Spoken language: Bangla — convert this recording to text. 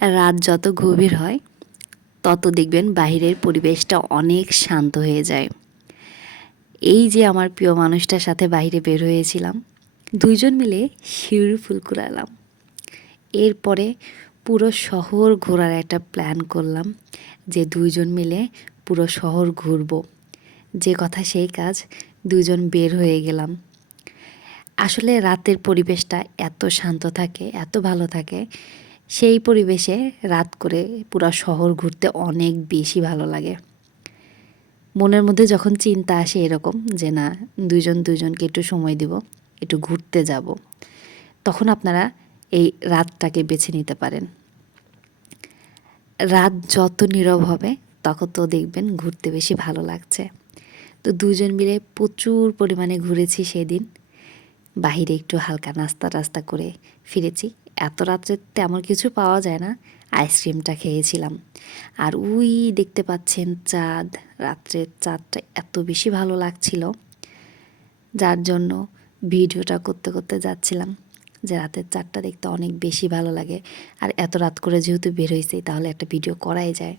রাত যত গভীর হয় তত দেখবেন বাহিরের পরিবেশটা অনেক শান্ত হয়ে যায়। এই যে আমার প্রিয় মানুষটার সাথে বাইরে বের হয়েছিলাম, দুইজন মিলে শিউরি ফুল কুড়ালাম। এরপরে পুরো শহর ঘোরার একটা প্ল্যান করলাম যে দুইজন মিলে পুরো শহর ঘুরবো। যে কথা সেই কাজ, দুইজন বের হয়ে গেলাম। আসলে রাতের পরিবেশটা এত শান্ত থাকে, এত ভালো থাকে, সেই পরিবেশে রাত করে পুরো শহর ঘুরতে অনেক বেশি ভালো লাগে। মনের মধ্যে যখন চিন্তা আসে এরকম যে না, দুইজন দুইজনকে একটু সময় দিব, একটু ঘুরতে যাব, তখন আপনারা এই রাতটাকে বেছে নিতে পারেন। রাত যত নীরব হবে তখন তো দেখবেন ঘুরতে বেশি ভালো লাগছে। তো দুজন মিলে প্রচুর পরিমাণে ঘুরেছি সেদিন। বাহিরে একটু হালকা নাস্তা টাস্তা করে ফিরেছি। এত রাত্রে তেমন কিছু পাওয়া যায় না, আইসক্রিমটা খেয়েছিলাম। আর ওই দেখতে পাচ্ছেন চাঁদ, রাত্রের চাঁদটা এত বেশি ভালো লাগছিল, যার জন্য ভিডিওটা করতে করতে যাচ্ছিলাম যে রাতের চাঁদটা দেখতে অনেক বেশি ভালো লাগে। আর এত রাত করে যেহেতু বের হয়েছি, তাহলে একটা ভিডিও করাই যায়।